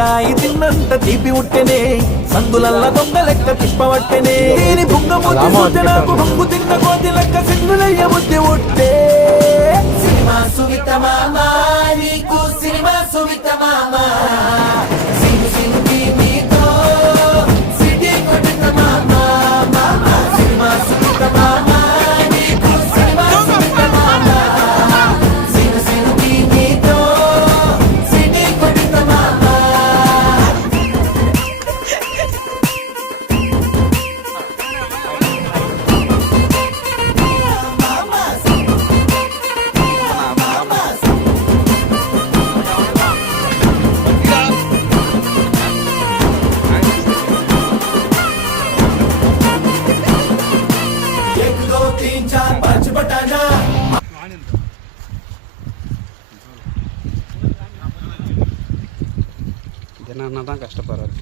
మిఠాయి తిన్నంత తీపి ఉట్టెనే సందులల్ల దొంగ లెక్క తిప్పవట్టెనే దీని బుంగ ముద్దు చూస్తే నాకు బొంగు తిన్న కోతి లెక్క సింగులయ్య బుద్ధి ఉట్టే సినిమా సువిత మామ నీకు సినిమా సువిత మామ సింగు సింగి నీతో సిటీ కొట్టిన మామ మామ సినిమా సువిత మామ నీకు సినిమా సువిత మామ సింగు సింగి నీతో సిటీ కొట్టిన మామ एक दो तीन चार पाँच बटाना జనాన్న కష్టపడాలి.